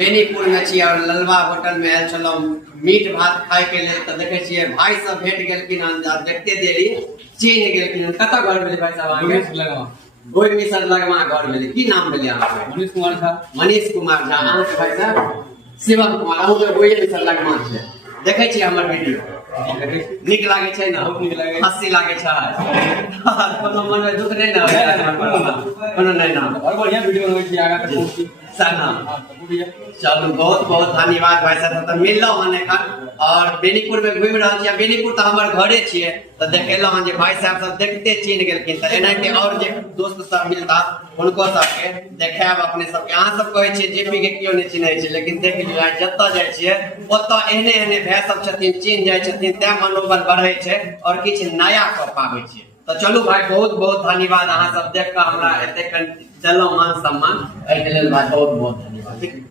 बेनीपुर में छी और ललवा होटल में आयल छलौ मीट भात खाए के लिए तो देखे छियै भाई सब भेट गेलखिन हन देखते देरी चीन गेलखिन हन कतऽ घर भेलै भाई साहब आगे गोई मिसर लगमा घर भेलै की नाम भेलै अहाँके मनीष कुमार झा अहाँके भाई साहब शिवम कुमार अहूँ के गोई मिसर लगमा छै देखे छियै हमर वीडियो नीक लागे छै ना हंसी लागे छै कोनो मन में दुख नहीं ना कोनो नहीं ना और बढ़िया वीडियो बनबै छी आगा के पोस्ट साना चलो बहुत बहुत धन्यवाद भाई साहब तो मिललो हन एखन और बेनीपुर में घूम रहल छियै बेनीपुर तो हमर घरे छियै तो देखेलो हन जे भाई साहब सब देखते चिन्ह गेलखिन त एनाहिते और जे दोस्त सब मिलता उनको सबके देखाब अपने सबके अहाँ सब कहै छियै जेपी के कियो नहीं चिन्है छै लेकिन देख लियौ आज जत्ता जाइ छियै ओत्ता एहने एहने भाई सब छथिन चिन्ह जाइ छथिन तै मनोबल बढ़ै छै और किछ नया क पाबै छियै तो चलू भाई बहुत बहुत धन्यवाद अहाँ सब देख के हमरा एते देलौ मान सम्मान एहि लेल बहुत बहुत धन्यवाद।